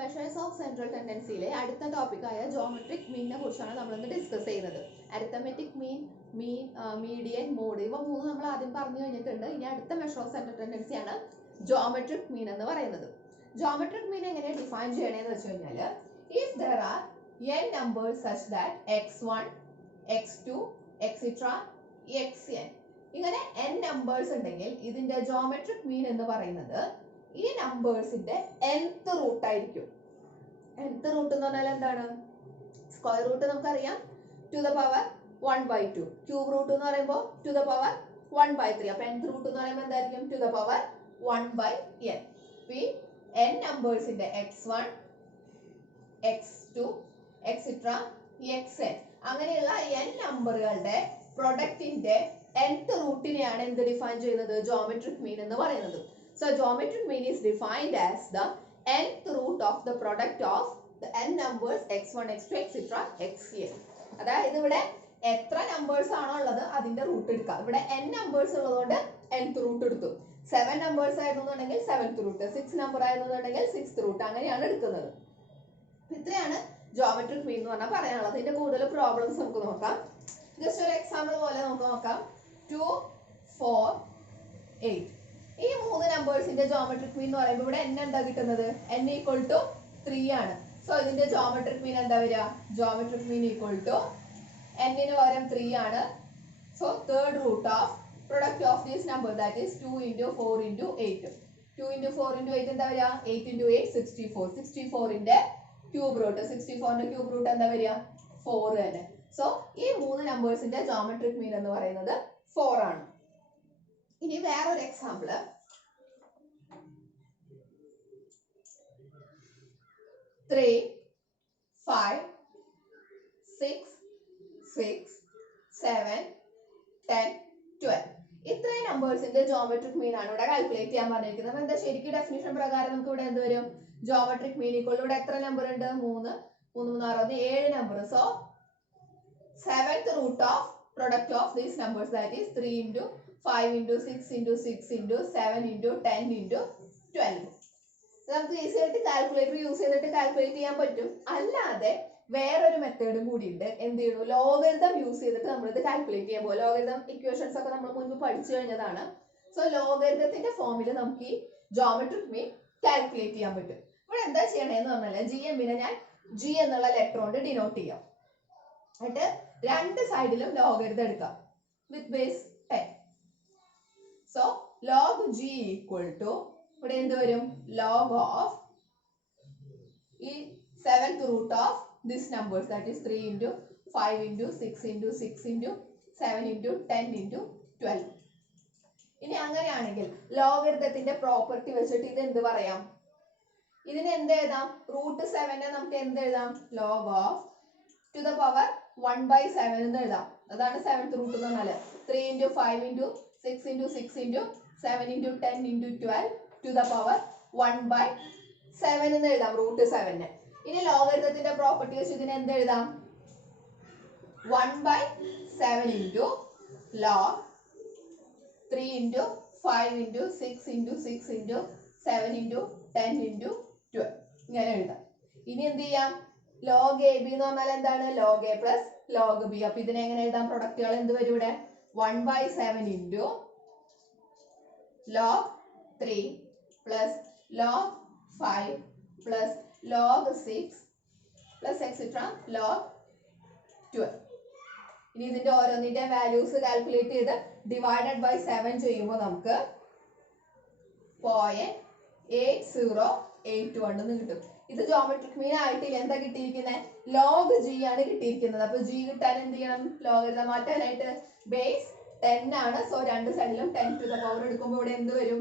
Measures of central ടെൻഡൻസിയിലെ അടുത്ത ടോപ്പിക്കായ geometric മീനിനെ കുറിച്ചാണ് നമ്മളിന്ന് ഡിസ്കസ് ചെയ്യുന്നത്. അരിത്തമെറ്റിക് മീൻ, മീഡിയൻ, മോഡ് ഇവ മൂന്ന് നമ്മൾ ആദ്യം പറഞ്ഞു കഴിഞ്ഞിട്ടുണ്ട്. ഇനി അടുത്ത മെഷർ ഓഫ് സെൻട്രൽ ടെൻഡൻസിയാണ് ജോമെട്രിക് മീൻ എന്ന് പറയുന്നത്. ജോമെട്രിക് മീൻ എങ്ങനെ ഡിഫൈൻ ചെയ്യണമെന്ന് വെച്ച് കഴിഞ്ഞാൽ, if there are n numbers such that x1, x2, etc, xn ഇങ്ങനെ n നമ്പേഴ്സ് ഉണ്ടെങ്കിൽ ഇതിന്റെ ജോമെട്രിക് മീൻ എന്ന് പറയുന്നത് ഈ നമ്പേഴ്സിന്റെ nth റൂട്ട് ആയിരിക്കും. nth റൂട്ട് എന്ന് പറഞ്ഞാൽ എന്താണ്? സ്ക്വയർ റൂട്ട് നമുക്കറിയാം, to the power 1/2. Cube root എന്ന് പറയുമ്പോൾ ടു ദ പവർ 1/3. അപ്പൊ nth റൂട്ട് എന്ന് പറയുമ്പോൾ എന്തായിരിക്കും? To the power 1/n. ഈ n നമ്പേഴ്സിന്റെ x1, x2, എക്സെട്ര xn അങ്ങനെയുള്ള n നമ്പറുകളുടെ പ്രൊഡക്റ്റിന്റെ nth റൂട്ടിനെയാണ് എന്ത് ഡിഫൈൻ ചെയ്യുന്നത്? ജോമെട്രിക് മീൻ എന്ന് പറയുന്നത്. So geometric mean is defined as the nth root of the product of the n numbers x1, x2, etc, xn. അതായത് ഇവിടെ എത്ര നമ്പേഴ്സ് ആണോ ഉള്ളത് അതിന്റെ റൂട്ട് എടുക്കുക. ഇവിടെ n നമ്പേഴ്സ് ഉള്ളതുകൊണ്ട് nth റൂട്ട് എടുത്തു. 7 നമ്പേഴ്സ് ആയിരുന്നുണ്ടെങ്കിൽ 7th റൂട്ട്, 6 നമ്പർ ആയിരുന്നുണ്ടെങ്കിൽ 6th റൂട്ട്, അങ്ങനെയാണ് എടുക്കുന്നത്. ഇത്രയാണ് ജോമെട്രിക് മീൻ എന്ന് പറഞ്ഞാൽ പറയാനുള്ളത്. ഇതിന്റെ കൂടുതൽ പ്രോബ്ലംസ് നമുക്ക് നോക്കാം. ജസ്റ്റ് ഒരു എക്സാമ്പിൾ പോലെ നമുക്ക് നോക്കാം. 2, 4, 8 ഈ മൂന്ന് നമ്പേഴ്സിന്റെ ജോമെട്രിക് മീൻ എന്ന് പറയുമ്പോൾ ഇവിടെ n എന്താ കിട്ടുന്നത്? n ഈക്വൽ ടു 3 ആണ്. സോ ഇതിന്റെ ജോമെട്രിക് മീൻ എന്താ വരിക? Geometric mean equal to n ന് പകരം 3 ആണ്. So third root of product of this number, that is 2 × 4 × 8. 2 × 4 × 8 എന്താ വരിക? 8 × 8 64. 64ന്റെ ക്യൂബ് റൂട്ട്, 64ന്റെ ക്യൂബ് റൂട്ട് എന്താ വരിക? 4 തന്നെ. സോ ഈ മൂന്ന് നമ്പേഴ്സിന്റെ ജോമെട്രിക് മീൻ എന്ന് പറയുന്നത് 4 ആണ്. ഇനി വേറൊരു എക്സാമ്പിള്, 3, 5, 6, 6, 7, 10, 12 ഇത്രയും നമ്പേഴ്സിന്റെ ജോമെട്രിക് മീൻ ആണ് ഇവിടെ കാൽക്കുലേറ്റ് ചെയ്യാൻ പറഞ്ഞിരിക്കുന്നത്. എന്താ ശരിക്കും ഡെഫിനിഷൻ പ്രകാരം നമുക്ക് ഇവിടെ എന്ത് വരും? ജോമെട്രിക് മീൻ ഈക്വൽ ഇവിടെ എത്ര നമ്പർ ഉണ്ട്? 3, 3, 3, 6, 7 നമ്പർ. So 7th root of product of these numbers, that is 3 × 5 × 6 × 6 × 7 × 10 × 12. നമുക്ക് ഈസി ആയിട്ട് കാൽക്കുലേറ്റർ യൂസ് ചെയ്തിട്ട് കാൽക്കുലേറ്റ് ചെയ്യാൻ പറ്റും. അല്ലാതെ വേറൊരു മെത്തേഡും കൂടി ഉണ്ട്. എന്ത് ചെയ്യണു? ലോഗരിതം യൂസ് ചെയ്തിട്ട് നമ്മളിത് കാൽക്കുലേറ്റ് ചെയ്യാൻ പോകും. ലോഗരിതം ഇക്വേഷൻസ് ഒക്കെ നമ്മൾ മുൻപ് പഠിച്ചു കഴിഞ്ഞതാണ്. സോ ലോഗരിതത്തിന്റെ ഫോമിൽ നമുക്ക് ഈ ജോമെട്രിക് മീൻ കാൽക്കുലേറ്റ് ചെയ്യാൻ പറ്റും. ഇവിടെ എന്താ ചെയ്യണേന്ന് പറഞ്ഞാൽ, GM-നെ ഞാൻ G എന്നുള്ള ലെറ്റർ കൊണ്ട് ഡിനോട്ട് ചെയ്യാം. എന്നിട്ട് രണ്ട് സൈഡിലും ലോഗരിതം എടുക്കാം with base 10. So log G equal to ഇവിടെ എന്ത് വരും? ലോഗ് ഓഫ് ഈ 7th root of this numbers, that is 3 × 5 × 6 × 6 × 7 × 10 × 12. ഇനി അങ്ങനെയാണെങ്കിൽ ലോഗരിതത്തിന്റെ പ്രോപ്പർട്ടി വെച്ചിട്ട് ഇത് എന്ത് പറയാം? ഇതിന് എന്ത് എഴുതാം? റൂട്ട് 7നെ നമുക്ക് എന്ത് എഴുതാം? Log of two the power 1/7 എന്ന് എഴുതാം. അതാണ് 7th റൂട്ട് എന്ന് പറഞ്ഞാൽ 3 × 5 × 6 × 6 × 7 × 10 × 12 ടു ദ പവർ 1/7 എന്ന് എഴുതാം റൂട്ട് 7നെ. ഇനി ലോഗരിതത്തിന്റെ പ്രോപ്പർട്ടി വെച്ച് ഇതിന് എന്ത് എഴുതാം? 1/7 × log 3 × 5 × 6 × 6 × 7 × 10 × 12 ഇങ്ങനെ എഴുതാം. ഇനി എന്ത് ചെയ്യാം? ലോഗ് AB എന്ന് പറഞ്ഞാൽ എന്താണ്? Log A plus log B. അപ്പൊ ഇതിനെ എങ്ങനെ എഴുതാം? പ്രൊഡക്റ്റുകൾ എന്ത് വരും ഇവിടെ? 1/7 × log 3 plus log 5 plus log 6 plus etcetera log 12. ഇനി ഇതിന്റെ ഓരോന്നിന്റെ വാല്യൂസ് കാൽക്കുലേറ്റ് ചെയ്ത് ഡിവൈഡഡ് ബൈ 7 ചെയ്യുമ്പോൾ നമുക്ക് 0.8081 എന്ന് കിട്ടും. ഇത് ജോമെട്രിക് മീൻ ആയിട്ടില്ല. എന്താ കിട്ടിയിരിക്കുന്നത്? ലോഗ് G ആണ് കിട്ടിയിരിക്കുന്നത്. അപ്പൊ G കിട്ടാൻ എന്ത് ചെയ്യണം? ലോഗരിതം മാറ്റാനായിട്ട് ബേസ് 10 ആണ്. സോ രണ്ട് സൈഡിലും 10 ടു ദ പവർ എടുക്കുമ്പോൾ ഇവിടെ എന്ത് വരും?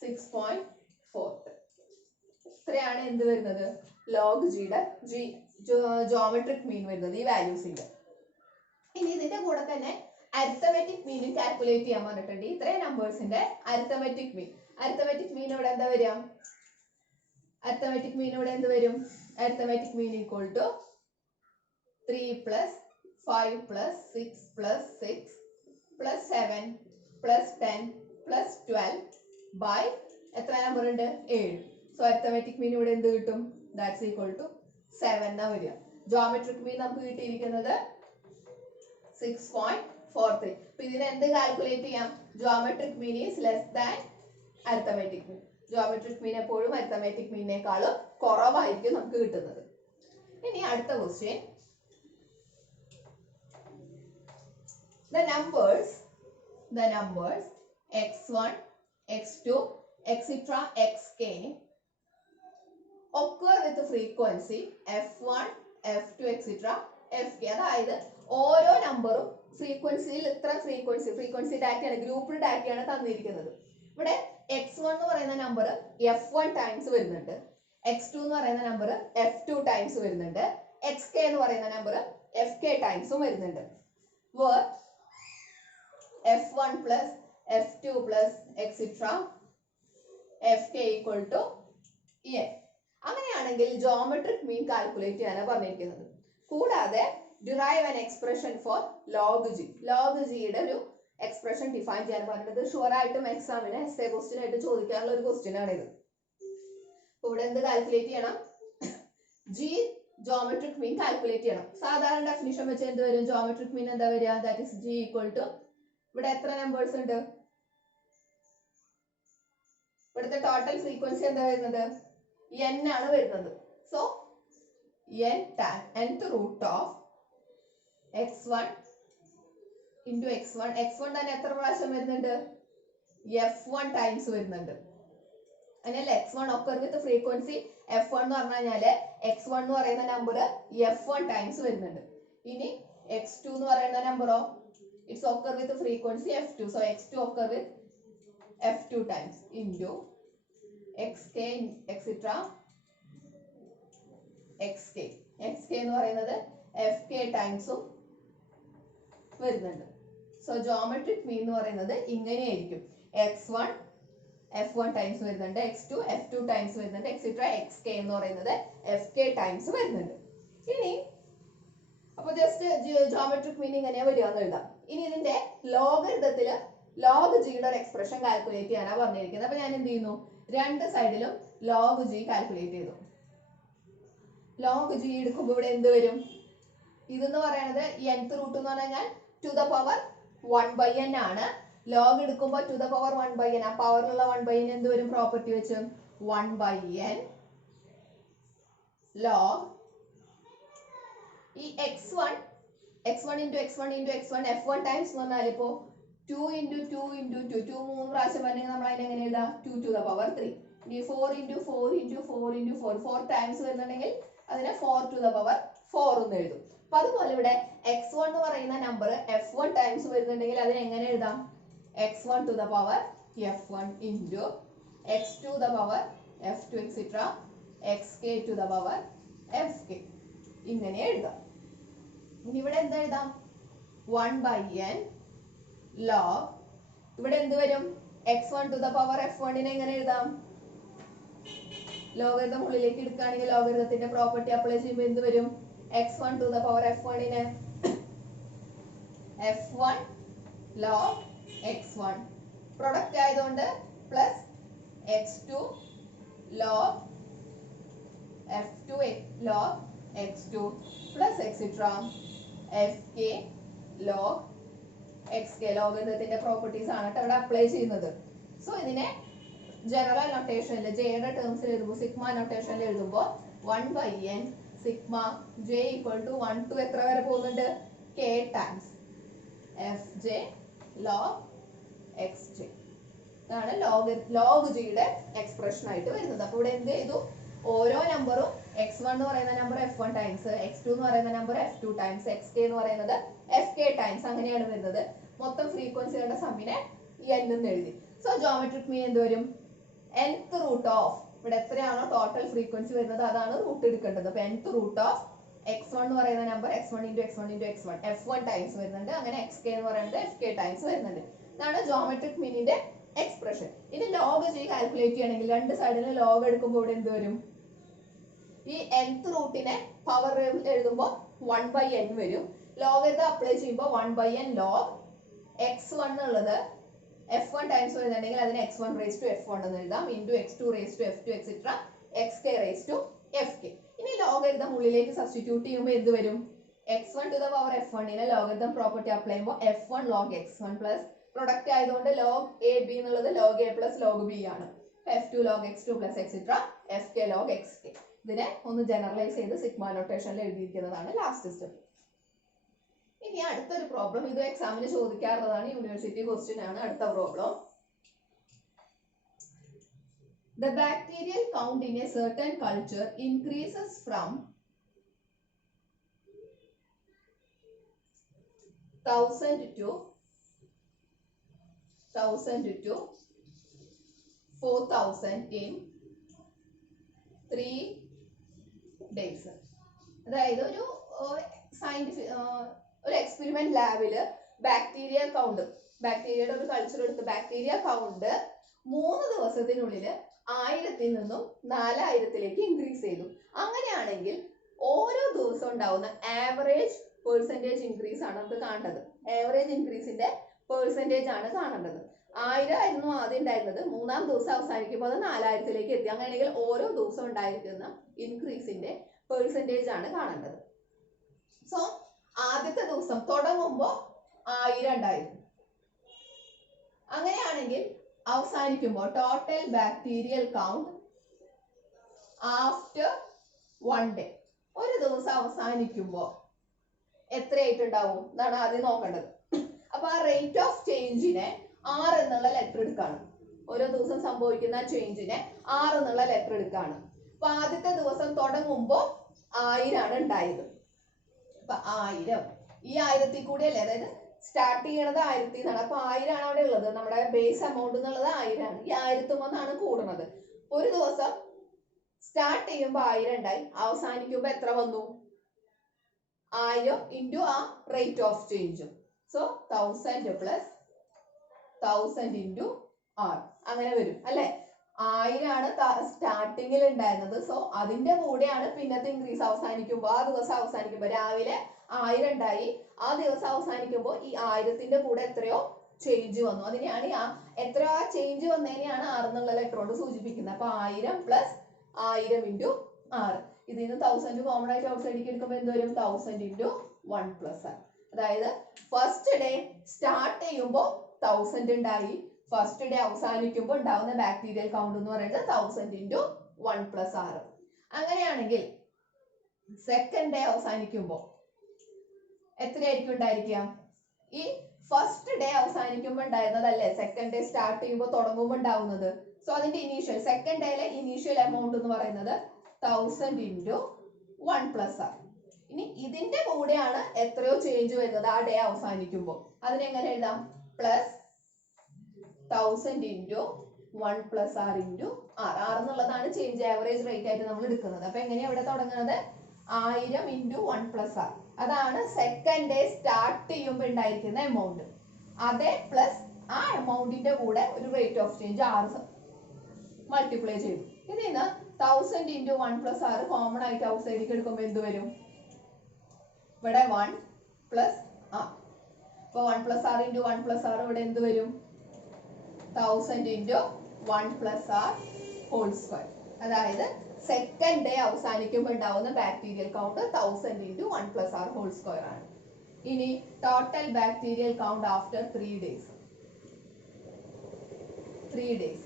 6.4. ഇത്രയാണ് എന്ത് വരുന്നത്? ലോഗ് ജിയുടെ ജോമെട്രിക് മീൻ വരുന്നത്, ഈ വാല്യൂസിന്റെ. ഇനി ഇതിന്റെ കൂടെ തന്നെ അരിത്തമെറ്റിക് മീനും കാൽക്കുലേറ്റ് ചെയ്യാൻ പറഞ്ഞിട്ടുണ്ട്. ഇത്രയും നമ്പേഴ്സിന്റെ അരിത്തമെറ്റിക് മീൻ. അരിത്തമെറ്റിക് മീൻ ഇവിടെ എന്താ വരിക? അരിത്തമെറ്റിക് മീൻ ഇവിടെ എന്ത് വരും? Arithmetic mean equal to 3 + 5 + 6 + 6 + 7 + 10 + 12 by എത്ര നമ്പർ ഉണ്ട്? 7. സോ അരിത്തമെറ്റിക് മീൻ ഇവിടെ എന്ത് കിട്ടും? ദാറ്റ്സ് ഈക്വൽ ടു 7 എന്നാ വരിക. ജോമെട്രിക് മീൻ നമുക്ക് കിട്ടിയിരിക്കുന്നത് 6.43. അപ്പൊ ഇതിനെ എന്ത് കാൽക്കുലേറ്റ് ചെയ്യാം? Geometric mean is less than arithmetic mean. Geometric mean എപ്പോഴും അരിത്തമെറ്റിക് മീനിനേക്കാളും കുറവായിരിക്കും നമുക്ക് കിട്ടുന്നത്. ഇനി അടുത്ത question, the numbers x1, x2, etc. xk occur with frequency f1, f2, etc. fk. അതായത് ഓരോ നമ്പറും ഫ്രീക്വൻസിയിൽ ഇത്ര ഫ്രീക്വൻസി ഡാറ്റയാണ്, ഗ്രൂപ്പ് ഡാറ്റയാണ് തന്നിരിക്കുന്നത്. ഇവിടെ x1 എന്ന് പറയുന്ന നമ്പർ f1 ടൈംസ് വരുന്നുണ്ട്, x2 എന്ന് പറയുന്ന നമ്പർ f2 ടൈംസ് വരുന്നുണ്ട്, xk എന്ന് പറയുന്ന നമ്പർ fk ടൈംസും വരുന്നുണ്ട്. where f1 plus f2 plus etc. fk equal to n. അങ്ങനെയാണെങ്കിൽ ജോമെട്രിക് മീൻ കാൽക്കുലേറ്റ് ചെയ്യാനാണ് പറഞ്ഞിരിക്കുന്നത്. കൂടാതെ derive an expression for log G. Log ജിയുടെ ഒരു എക്സ്പ്രഷൻ ഡിഫൈൻ ചെയ്യാൻ പറഞ്ഞത്. ഷുവർ ആയിട്ടും എക്സാമിന് എസ്സേ ക്വസ്റ്റ്യൻ ആയിട്ട് ചോദിക്കാനുള്ള ഒരു ക്വസ്റ്റ്യൻ ആണിത്. ഇവിടെ എന്ത് കാൽക്കുലേറ്റ് ചെയ്യണം? ജി ജോമെട്രിക് മീൻ കാൽക്കുലേറ്റ് ചെയ്യണം. സാധാരണ ഡെഫിനിഷൻ വെച്ച് എന്ത് വരും? ജോമെട്രിക് മീൻ എന്താ വരിക? That is G equal to, ഇവിടെ എത്ര നമ്പേഴ്സ് ഉണ്ട്? ഇവിടുത്തെ ടോട്ടൽ ഫ്രീക്വൻസി എന്താ വരുന്നത്? n ആണ് വരുന്നത്. So nth root of x1 into x1. x1 തന്നെ എത്ര പ്രാവശ്യം വരുന്നുണ്ട്? f1 ടൈംസ് വരുന്നുണ്ട്. അങ്ങനെയല്ല, x1 occur with frequency f1 എന്ന് പറഞ്ഞു കഴിഞ്ഞാല് x1 എന്ന് പറയുന്ന നമ്പർ f1 ടൈംസ് വരുന്നുണ്ട്. ഇനി x2 എന്ന് പറയുന്ന നമ്പറോ it's occur with frequency f2. So x2 occur with f2 times into xk etc. xk എന്ന് പറയുന്നത് fk ടൈംസും വരുന്നുണ്ട്. സോ ജോമെട്രിക് മീൻ എന്ന് പറയുന്നത് ഇങ്ങനെയായിരിക്കും. x1 f1 ടൈംസ് വരുന്നുണ്ട്, x2 f2 ടൈംസ് വരുന്നുണ്ട്, എക്സെട്ര xk എന്ന് പറയുന്നത് fk ടൈംസ് വരുന്നുണ്ട്. ഇനി അപ്പൊ ജസ്റ്റ് ജോമെട്രിക് മീൻ ഇങ്ങനെയാ വരിക എന്ന് എഴുതാം. ഇനി ഇതിന്റെ ലോഗരിതത്തില് ലോഗ് ജിയുടെ ഒരു എക്സ്പ്രഷൻ കാൽക്കുലേറ്റ് ചെയ്യാനാണ് പറഞ്ഞിരിക്കുന്നത്. അപ്പൊ ഞാൻ എന്ത് ചെയ്യുന്നു? രണ്ട് സൈഡിലും ലോഗ് ജി കാൽക്കുലേറ്റ് ചെയ്തു. ലോഗ് ജി എടുക്കുമ്പോൾ ഇവിടെ എന്ത് വരും? ഇതെന്ന് പറയുന്നത് nth റൂട്ട് എന്ന് പറഞ്ഞു കഴിഞ്ഞാൽ ടു ദ പവർ 1/n ആണ്. ലോഗ് എടുക്കുമ്പോൾ ടു ദ പവർ 1/n, ആ പവറിലുള്ള 1/n എന്ത് വരും? പ്രോപ്പർട്ടി വെച്ച് 1/n log ഈ x1 into x1 into x1 f1 times എന്ന് പറഞ്ഞാൽ ഇപ്പോ 2 into 2 into 2 2 മൂന്ന് പ്രാവശ്യം വരണമെങ്കിൽ നമ്മൾ അതിനെ എങ്ങനെ എഴുതാം? 2 to the power 3. ഇനി 4 into 4 into 4 into 4 4 ടൈംസ് വരുന്നുണ്ടെങ്കിൽ അതിനെ 4 to the power 4 എന്ന് എഴുതും. അപ്പൊ അതുപോലെ ഇവിടെ x1 എന്ന് പറയുന്ന നമ്പർ f1 ടൈംസ് വരുന്നുണ്ടെങ്കിൽ അതിനെ എങ്ങനെ എഴുതാം? x1 to the power f1 into x2 to the power f2 etc. xk to the power fk. ഇങ്ങനെ എഴുതാം. ഇനി ഇവിടെ എന്താ എഴുതാം? 1/n log, ഇവിടെ എന്ത് വരും? x1 to the power f1 നെ എങ്ങനെ എഴുതാം? ലോഗരിതം ഉള്ളിലേക്ക് എടുക്കുകയാണെങ്കിൽ ലോഗരിതത്തിന്റെ പ്രോപ്പർട്ടി അപ്ലൈ ചെയ്യുമ്പോൾ എന്ത് വരും? x1 to the power f1 നെ f1 log x1 പ്രൊഡക്റ്റ് ആയതുകൊണ്ട് plus x2 log f2 log x2 plus etcetera fk log xk. ലോഗരിതത്തിന്റെ പ്രോപ്പർട്ടീസ് ആണ് ഇവിടെ അപ്ലൈ ചെയ്യുന്നത്. സോ ഇതിനെ ജനറൽ നൊട്ടേഷനിൽ ജെയുടെ ടേംസിൽ എഴുതുമ്പോൾ സിഗ്മ നൊട്ടേഷനിൽ എഴുതുമ്പോൾ 1/n sigma j equal to 1 to എത്ര വരെ പോകുന്നുണ്ട്? k times fj log xj. ഇതാണ് ലോഗ് ജിയുടെ എക്സ്പ്രഷൻ ആയിട്ട് വരുന്നത്. അപ്പൊ ഇവിടെ എന്ത് ചെയ്തു? ഓരോ നമ്പറും x1 എന്ന് പറയുന്ന നമ്പർ f1 ടൈംസ്, x2 എന്ന് പറയുന്ന നമ്പർ f2 ടൈംസ്, xk എന്ന് പറയുന്നത് fk ടൈംസ്, അങ്ങനെയാണ് വരുന്നത്. മൊത്തം ഫ്രീക്വൻസികളുടെ സമ്മിനെ n എന്ന് എഴുതി. സോ ജോമെട്രിക് മീൻ എന്ത് വരും? nth റൂട്ട് ഓഫ്, ഇവിടെ എത്രയാണോ ടോട്ടൽ ഫ്രീക്വൻസി വരുന്നത് അതാണ് റൂട്ട് എടുക്കേണ്ടത്. അപ്പൊ nth റൂട്ട് ഓഫ് x1 എന്ന് പറയുന്ന number x1 into x1 into x1 f1 times വരുന്നുണ്ട്, അങ്ങനെ xk എന്ന് പറയുന്നത് fk ടൈംസ് വരുന്നുണ്ട്. ഇതാണ് ജോമെട്രിക് മീനിന്റെ എക്സ്പ്രഷൻ. ഇനി ലോഗ് ജി കാൽക്കുലേറ്റ് ചെയ്യണമെങ്കിൽ രണ്ട് സൈഡിലും ലോഗ് എടുക്കുമ്പോൾ ഇവിടെ എന്ത് വരും? ഈ nth റൂട്ടിനെ പവർ എഴുതുമ്പോൾ 1/n വരും. ലോഗരിതം അപ്ലൈ ചെയ്യുമ്പോൾ 1/n log x1 ഉള്ളത് f1 ടൈംസ് വരുന്നുണ്ടെങ്കിൽ അതിന് x1 raised to f1 എന്ന് എഴുതാം, into x2 raised to f2 etc. xk raised to fk. ഇനി ലോഗരിതം ഉള്ളിലേക്ക് സബ്സ്റ്റിറ്റ്യൂട്ട് ചെയ്യുമ്പോൾ എന്ത് വരും? x1 to the power f1 നെ ലോഗരിതം പ്രോപ്പർട്ടി അപ്ലൈ ചെയ്യുമ്പോൾ f1 log x1 plus product ആയതുകൊണ്ട് log a b എന്നുള്ളത് log a plus log b ആണ്. f2 log x2 plus etcetera fk log xk. ഇതിനെ ഒന്ന് ജനറലൈസ് ചെയ്ത് സിഗ്മ നൊട്ടേഷനിൽ എഴുതിയിരിക്കുന്നതാണ് ലാസ്റ്റ് സ്റ്റെപ്പ്. ഇനി അടുത്തൊരു പ്രോബ്ലം, ഇത് എക്സാമിന് ചോദിക്കാറുള്ളതാണ്, യൂണിവേഴ്സിറ്റി ക്വസ്റ്റ്യൻ ആണ്. അടുത്ത problem, the bacterial count in a certain culture increases from 1000 to 4000 in 3 days. അതായത് ഒരു സയന്റിഫിക് ഒരു എക്സ്പെരിമെന്റ് ലാബില് ബാക്ടീരിയ കൗണ്ട്, ബാക്ടീരിയയുടെ ഒരു കൾച്ചർ എടുത്ത് ബാക്ടീരിയ കൗണ്ട് 3 ദിവസത്തിനുള്ളിൽ 1000 നിന്നും 4000 ഇൻക്രീസ് ചെയ്തു. അങ്ങനെയാണെങ്കിൽ ഓരോ ദിവസവും ഉണ്ടാവുന്ന ആവറേജ് പെർസെൻറ്റേജ് ഇൻക്രീസ് ആണ് നമുക്ക് കാണേണ്ടത്. ആവറേജ് ഇൻക്രീസിന്റെ പെർസെൻറ്റേജ് ആണ് കാണേണ്ടത്. 1000 ആയിരുന്നു ആദ്യം ഉണ്ടായിരുന്നത്, 3-ാം ദിവസം അവസാനിക്കുമ്പോൾ അത് 4000 എത്തി. അങ്ങനെയാണെങ്കിൽ ഓരോ ദിവസം ഉണ്ടായിരിക്കുന്ന ഇൻക്രീസിന്റെ പെർസെൻറ്റേജ് ആണ് കാണേണ്ടത്. സോ ആദ്യത്തെ ദിവസം തുടങ്ങുമ്പോൾ 1000 ഉണ്ടായിരുന്നു. അങ്ങനെയാണെങ്കിൽ അവസാനിക്കുമ്പോൾ total bacterial count after 1 day, ഒരു ദിവസം അവസാനിക്കുമ്പോൾ എത്രയായിട്ടുണ്ടാവും എന്നാണ് ആദ്യം നോക്കേണ്ടത്. അപ്പൊ ആ റേറ്റ് ഓഫ് ചേഞ്ചിനെ R എന്നുള്ള ലെറ്റർ എടുക്കാണ്. ഓരോ ദിവസം സംഭവിക്കുന്ന ചേഞ്ചിനെ R എന്നുള്ള ലെറ്റർ എടുക്കാണ്. അപ്പൊ ആദ്യത്തെ ദിവസം തുടങ്ങുമ്പോൾ 1000 ആണ് ഉണ്ടായത്. അപ്പൊ 1000, ഈ 1000 കൂടി അല്ലേ, അതായത് സ്റ്റാർട്ട് ചെയ്യണത് 1000 എന്നാണ്. അപ്പൊ 1000 ആണ് അവിടെ ഉള്ളത്, നമ്മുടെ ബേസ് എമൗണ്ട് എന്നുള്ളത് 1000 ആണ്. ഈ 1000 കൂടുന്നത്. ഒരു ദിവസം സ്റ്റാർട്ട് ചെയ്യുമ്പോൾ 1000 ഉണ്ടായി, അവസാനിക്കുമ്പോൾ എത്ര വന്നു? 1000 ഇൻറ്റു ആ റേറ്റ് ഓഫ് ചേഞ്ചും. സോ 1000 പ്ലസ് 1000 ഇൻറ്റു R അങ്ങനെ വരും അല്ലെ. 1000 ആണ് സ്റ്റാർട്ടിങ്ങിൽ ഉണ്ടായിരുന്നത്. സോ അതിന്റെ കൂടെയാണ് പിന്നത്തെ ഇൻക്രീസ് അവസാനിക്കുമ്പോൾ, ആ ദിവസം അവസാനിക്കുമ്പോൾ രാവിലെ 1000 ഉണ്ടായി, ആ ദിവസം അവസാനിക്കുമ്പോൾ ഈ 1000ന്റെ കൂടെ എത്രയോ ചേഞ്ച് വന്നു. അതിനെയാണ് എത്രയോ ആ ചേഞ്ച് വന്നതിനെയാണ് R എന്നുള്ള ലെറ്റർ കൊണ്ട് സൂചിപ്പിക്കുന്നത്. അപ്പൊ 1000 പ്ലസ് 1000 ഇൻറ്റു R. ഇതിന് 1000 കോമൺ ആയിട്ട് ഔട്ട് സൈഡിലേക്ക് എടുക്കുമ്പോൾ എന്ത് വരും? 1000 ഇൻറ്റു 1 പ്ലസ് R. അതായത് ഫസ്റ്റ് ഡേ സ്റ്റാർട്ട് ചെയ്യുമ്പോൾ 1000 ഉണ്ടായി, ഫസ്റ്റ് ഡേ അവസാനിക്കുമ്പോൾ ഉണ്ടാവുന്ന ബാക്ടീരിയൽ കൗണ്ട് എന്ന് പറയുന്നത് 1000 ഇൻറ്റു 1 പ്ലസ് R. അങ്ങനെയാണെങ്കിൽ സെക്കൻഡ് ഡേ അവസാനിക്കുമ്പോൾ എത്രയായിരിക്കും ഉണ്ടായിരിക്കുക? ഈ ഫസ്റ്റ് ഡേ അവസാനിക്കുമ്പോൾ ഉണ്ടായിരുന്നതല്ലേ സെക്കൻഡ് ഡേ സ്റ്റാർട്ട് ചെയ്യുമ്പോൾ തുടങ്ങുമ്പോൾ ഉണ്ടാവുന്നത്. സോ അതിന്റെ ഇനീഷ്യൽ, സെക്കൻഡ് ഡേയിലെ ഇനീഷ്യൽ എമൗണ്ട് എന്ന് പറയുന്നത് 1000 ഇൻറ്റു 1 പ്ലസ് R. ഇനി ഇതിന്റെ കൂടെയാണ് എത്രയോ ചേഞ്ച് വരുന്നത് ആ ഡേ അവസാനിക്കുമ്പോൾ. അതിനെങ്ങനെ എഴുതാം? Plus 1000 into 1 plus R into R. R എന്നുള്ളതാണ് ചേഞ്ച്, ആവറേജ് റേറ്റ് ആയിട്ട് നമ്മൾ എടുക്കുന്നത്. അപ്പൊ എങ്ങനെയാണ് ഇവിടെ തുടങ്ങുന്നത്? 1000 ഇൻറ്റു 1 പ്ലസ് R. അതാണ് സെക്കൻഡ് ഡേ സ്റ്റാർട്ട് ചെയ്യുമ്പോൾ ഉണ്ടായിരിക്കുന്ന എമൗണ്ട്. അതേ പ്ലസ് ആ എമൗണ്ടിന്റെ കൂടെ ഒരു rate of change R multiply ചെയ്തു. ഇതിന് 1000 ഇൻറ്റു 1 പ്ലസ് R കോമൺ ആയിട്ട് ഔട്ട് സൈഡിലേക്ക് എടുക്കുമ്പോൾ എന്ത് വരും? ഇവിടെ 1 പ്ലസ് R. അപ്പൊ 1 plus R into 1 plus R ഇവിടെ എന്ത് വരും? 1000 into 1 plus R whole square. അതായത് സെക്കൻഡ് ഡേ അവസാനിക്കുമ്പോൾ ഉണ്ടാവുന്ന bacterial count 1000 into 1 plus R whole square ആണ്. ഇനി total bacterial count after 3 days. 3 days,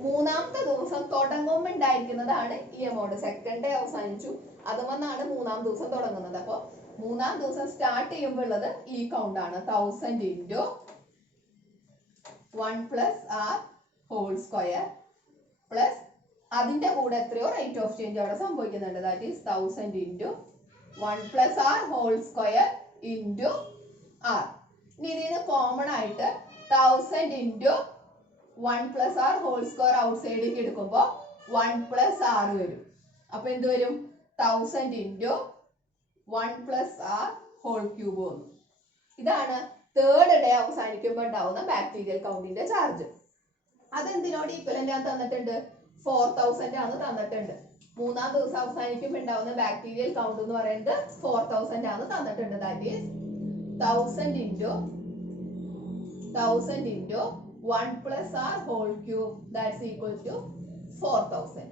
3-ാമത്തെ ദിവസം തുടങ്ങുമ്പോൾ ഉണ്ടായിരിക്കുന്നതാണ് ഈ എമൗണ്ട്. സെക്കൻഡ് ഡേ അവസാനിച്ചു, അതുമെന്നാണ് 3-ാം ദിവസം തുടങ്ങുന്നത്. അപ്പൊ 3-ാം ദിവസം സ്റ്റാർട്ട് ചെയ്യുമ്പോൾ ഉള്ളത് ഈ കൗണ്ട് ആണ്, 1000 into 1 plus R whole square plus അതിന്റെ കൂടെ എത്രയോ റേറ്റ് ഓഫ് ചേഞ്ച് അവിടെ സംഭവിക്കുന്നുണ്ട്. That is 1000 into 1 plus R whole square into R. ഇനി ഇതിന് കോമൺ ആയിട്ട് 1000 into 1 plus R whole square out സൈഡിലേക്ക് എടുക്കുമ്പോൾ 1 പ്ലസ് R വരും. അപ്പൊ എന്ത് വരും? 1000 into 1 plus R whole cube വന്നു. ഇതാണ് തേർഡ് ഡേ അവസാനിക്കുമ്പോൾ ഉണ്ടാവുന്ന ബാക്ടീരിയൽ കൗണ്ടിന്റെ ചാർജ്. അതെന്തിനോട് ഈക്വലന്റ് ആണ് തന്നിട്ടുണ്ട്? 4000 ആണ് തന്നിട്ടുണ്ട്. 3-ാം ദിവസം അവസാനിക്കുമ്പോൾ ഉണ്ടാവുന്ന ബാക്ടീരിയൽ കൗണ്ട് എന്ന് പറയുന്നത് 4000 ആണ് തന്നിട്ടുണ്ട്. That is 1000 into 1 plus R whole cube, that's equal to 4000.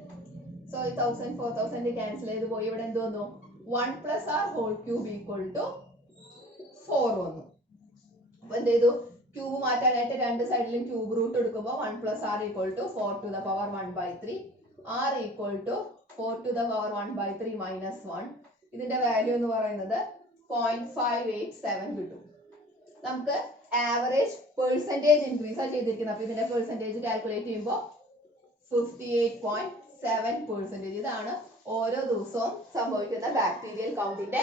1000 4000 cancel ചെയ്ത് പോയി. ഇവിടെ എന്ത് വന്നു? 1 + r whole cube equal to 4 വന്നു. അപ്പൊ എന്ത് ചെയ്തു? ക്യൂബ് മാറ്റാനായിട്ട് രണ്ട് സൈഡിലും ക്യൂബ് റൂട്ട് എടുക്കുമ്പോൾ 1 + r equal to 4 to the power 1/3, r equal to 4 to the power 1/3 minus 1. ഇതിന്റെ വാല്യൂ എന്ന് പറയുന്നത് 0.587 കിട്ടും. നമുക്ക് ആവറേജ് പെർസെൻറ്റേജ് ഇൻക്രീസ് ആണ് ചെയ്തിരിക്കുന്നത്. അപ്പൊ ഇതിന്റെ പെർസെൻറ്റേജ് കാൽക്കുലേറ്റ് ചെയ്യുമ്പോൾ 58.7%. ഇതാണ് ഓരോ ദിവസവും സംഭവിക്കുന്ന ബാക്ടീരിയൽ കൗണ്ടിന്റെ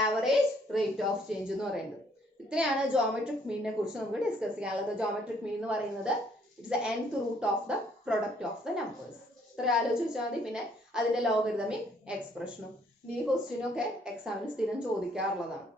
ആവറേജ് റേറ്റ് ഓഫ് ചേഞ്ച് എന്ന് പറയുന്നത്. ഇത്രയാണ് ജോമെട്രിക് മീനിനെ കുറിച്ച് നമുക്ക് ഡിസ്കസ് ചെയ്യാനുള്ളത്. ജോമെട്രിക് മീൻ എന്ന് പറയുന്നത് it's the nth root of the product of the numbers. ഇത്ര ആലോചിച്ച് വെച്ചാൽ മതി. പിന്നെ അതിന്റെ ലോഗരിതമിക് എക്സ്പ്രഷനും. ഈ ക്വസ്റ്റ്യനൊക്കെ എക്സാമിന് സ്ഥിരം ചോദിക്കാറുള്ളതാണ്.